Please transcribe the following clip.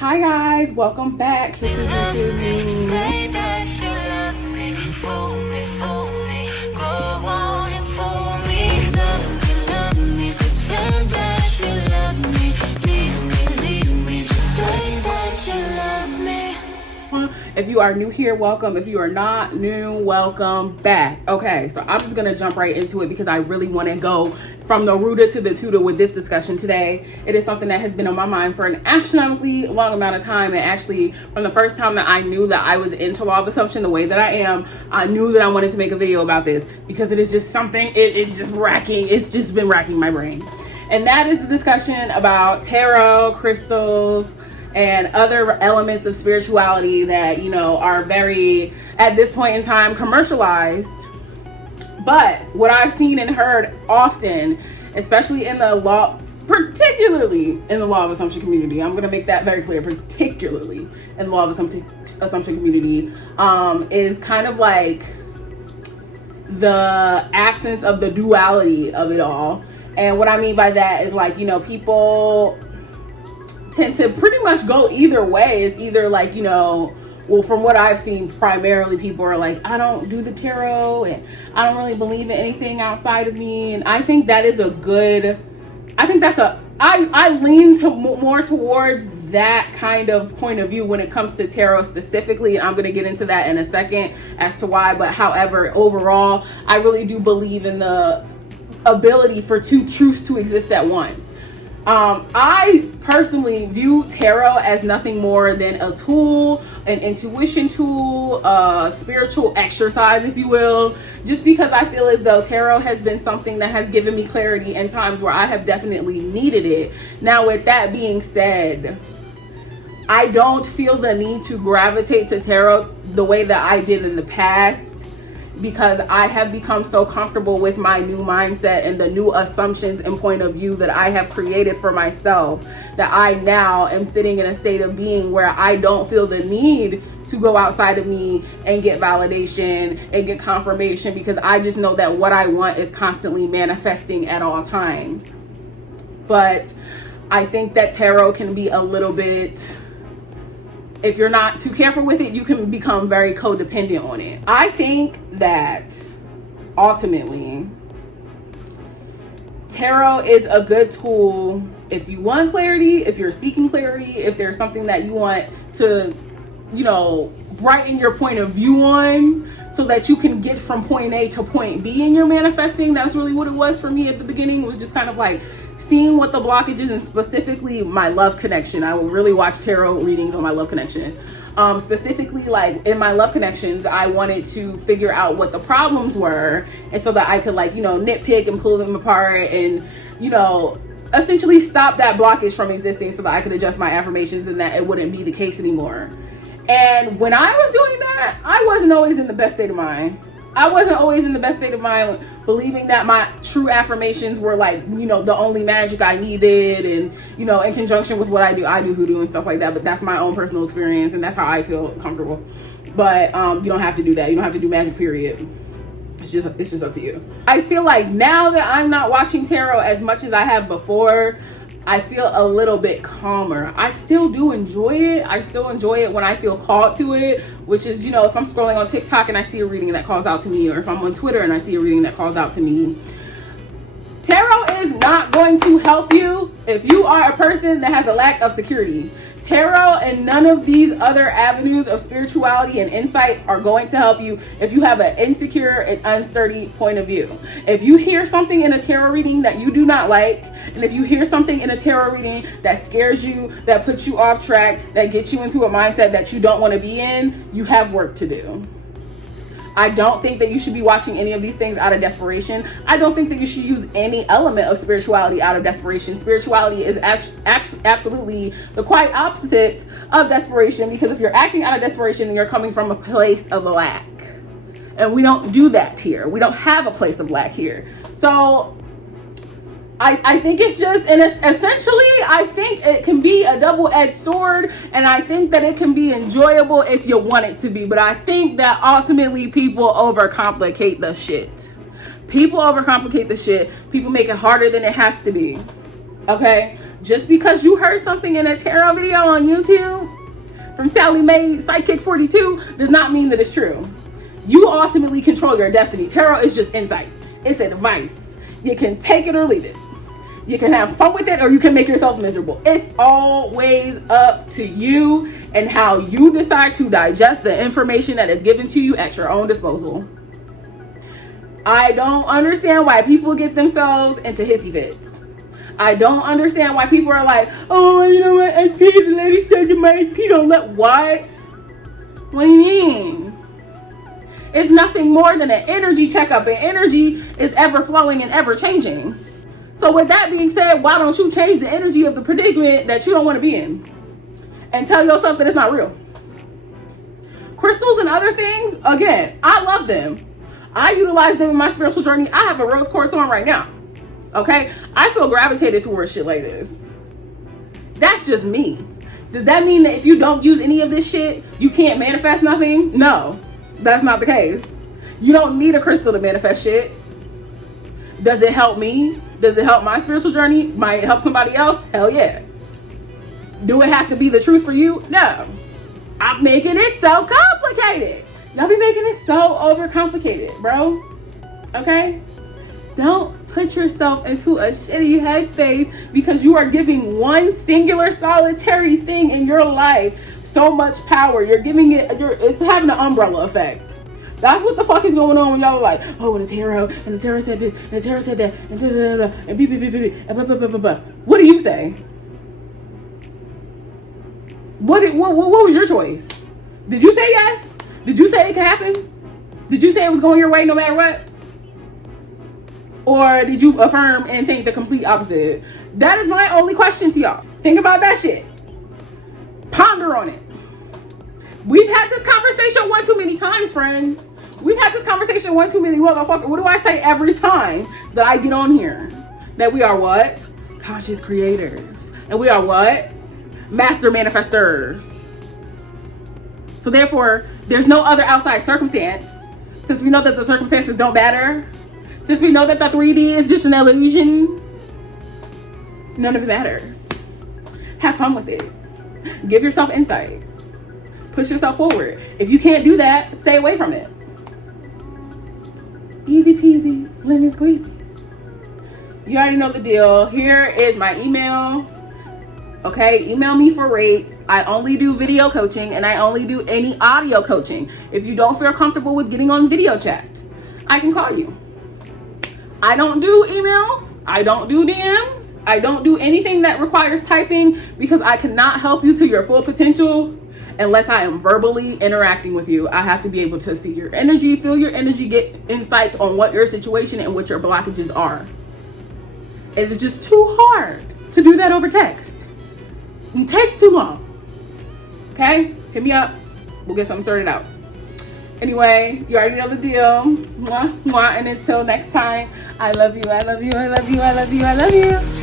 Hi guys, welcome back. This is Missy. If you are new here, welcome. If you are not new, welcome back. Okay, so I'm just gonna jump right into it because I really want to go from the rooter to the tutor with this discussion today. It is something that has been on my mind for an astronomically long amount of time, and actually from the first time that I knew that I was into law of assumption the way that I am, I knew that I wanted to make a video about this because it is just something, it's just been racking my brain. And that is the discussion about tarot, crystals, and other elements of spirituality that, you know, are very, at this point in time, commercialized. But what I've seen and heard often, especially in the law, particularly in the law of assumption community, I'm going to make that very clear, particularly in the law of assumption community, is kind of like the absence of the duality of it all. And what I mean by that is, like, you know, people tend to pretty much go either way. It's either like, you know, well, from what I've seen, primarily people are like, I don't do the tarot and I don't really believe in anything outside of me. And I think that is a good, I lean to more towards that kind of point of view when it comes to tarot specifically. I'm going to get into that in a second as to why. But however, overall, I really do believe in the ability for two truths to exist at once. I personally view tarot as nothing more than a tool, an intuition tool, a spiritual exercise, if you will, just because I feel as though tarot has been something that has given me clarity in times where I have definitely needed it. Now, with that being said, I don't feel the need to gravitate to tarot the way that I did in the past, because I have become so comfortable with my new mindset and the new assumptions and point of view that I have created for myself, that I now am sitting in a state of being where I don't feel the need to go outside of me and get validation and get confirmation, because I just know that what I want is constantly manifesting at all times. But I think that tarot can be a little bit, if you're not too careful with it, you can become very codependent on it. I think that ultimately, tarot is a good tool if you want clarity, if you're seeking clarity, if there's something that you want to, you know, brighten your point of view on so that you can get from point A to point B in your manifesting. That's really what it was for me at the beginning. It was just kind of like seeing what the blockage is, and specifically my love connection. I would really watch tarot readings on my love connection. Specifically, like in my love connections, I wanted to figure out what the problems were, and so that I could, like, you know, nitpick and pull them apart and, you know, essentially stop that blockage from existing so that I could adjust my affirmations and that it wouldn't be the case anymore. And when I was doing that, I wasn't always in the best state of mind. I wasn't always in the best state of mind, believing that my true affirmations were, like, you know, the only magic I needed, and, you know, in conjunction with what I do hoodoo and stuff like that. But that's my own personal experience, and that's how I feel comfortable. But you don't have to do that. You don't have to do magic, period. It's just up to you. I feel like now that I'm not watching tarot as much as I have before, I feel a little bit calmer. I still do enjoy it. I still enjoy it when I feel called to it, which is, you know, if I'm scrolling on TikTok and I see a reading that calls out to me, or if I'm on Twitter and I see a reading that calls out to me. Tarot is not going to help you if you are a person that has a lack of security. Tarot and none of these other avenues of spirituality and insight are going to help you if you have an insecure and unsturdy point of view. If you hear something in a tarot reading that you do not like, and if you hear something in a tarot reading that scares you, that puts you off track, that gets you into a mindset that you don't want to be in, you have work to do. I don't think that you should be watching any of these things out of desperation. I don't think that you should use any element of spirituality out of desperation. Spirituality is absolutely the quite opposite of desperation, because if you're acting out of desperation, then you're coming from a place of lack. And we don't do that here. We don't have a place of lack here. So I think it's just, and essentially, I think it can be a double-edged sword, and I think that it can be enjoyable if you want it to be, but I think that ultimately people overcomplicate the shit. People overcomplicate the shit. People make it harder than it has to be. Okay? Just because you heard something in a tarot video on YouTube from Sally Mae Psychic 42 does not mean that it's true. You ultimately control your destiny. Tarot is just insight. It's advice. You can take it or leave it. You can have fun with it or you can make yourself miserable. It's always up to you and how you decide to digest the information that is given to you at your own disposal. I don't understand why people get themselves into hissy fits. I don't understand why people are like, oh, you know what, SP, the lady's taking my SP, don't let what? What do you mean? It's nothing more than an energy checkup, and energy is ever flowing and ever changing. So with that being said, why don't you change the energy of the predicament that you don't want to be in and tell yourself that it's not real? Crystals and other things, again, I love them. I utilize them in my spiritual journey. I have a rose quartz on right now. Okay? I feel gravitated towards shit like this. That's just me. Does that mean that if you don't use any of this shit, you can't manifest nothing? No, that's not the case. You don't need a crystal to manifest shit. Does it help me? Does it help my spiritual journey? Might it help somebody else? Hell yeah. Do it have to be the truth for you? No. I'm making it so complicated. Y'all be making it so overcomplicated, bro. Okay? Don't put yourself into a shitty headspace because you are giving one singular solitary thing in your life so much power. You're giving it, it's having an umbrella effect. That's what the fuck is going on when y'all are like, oh, and the tarot said this, and the tarot said that, and da-da-da-da, and beep, and ba-ba-ba-ba-ba. What do you say? What was your choice? Did you say yes? Did you say it could happen? Did you say it was going your way no matter what? Or did you affirm and think the complete opposite? That is my only question to y'all. Think about that shit. Ponder on it. We've had this conversation one too many times, friends. We've had this conversation one too many motherfuckers. What do I say every time that I get on here? That we are what? Conscious creators. And we are what? Master manifestors. So therefore, there's no other outside circumstance. Since we know that the circumstances don't matter. Since we know that the 3D is just an illusion. None of it matters. Have fun with it. Give yourself insight. Push yourself forward. If you can't do that, stay away from it. Easy peasy, lemon squeezy. You already know the deal. Here is my email. Okay, email me for rates. I only do video coaching and I only do any audio coaching. If you don't feel comfortable with getting on video chat, I can call you. I don't do emails. I don't do DMs. I don't do anything that requires typing because I cannot help you to your full potential unless I am verbally interacting with you. I have to be able to see your energy, feel your energy, get insight on what your situation and what your blockages are. It is just too hard to do that over text. It takes too long. Okay? Hit me up. We'll get something sorted out. Anyway, you already know the deal. Mwah, mwah. And until next time, I love you, I love you, I love you, I love you, I love you.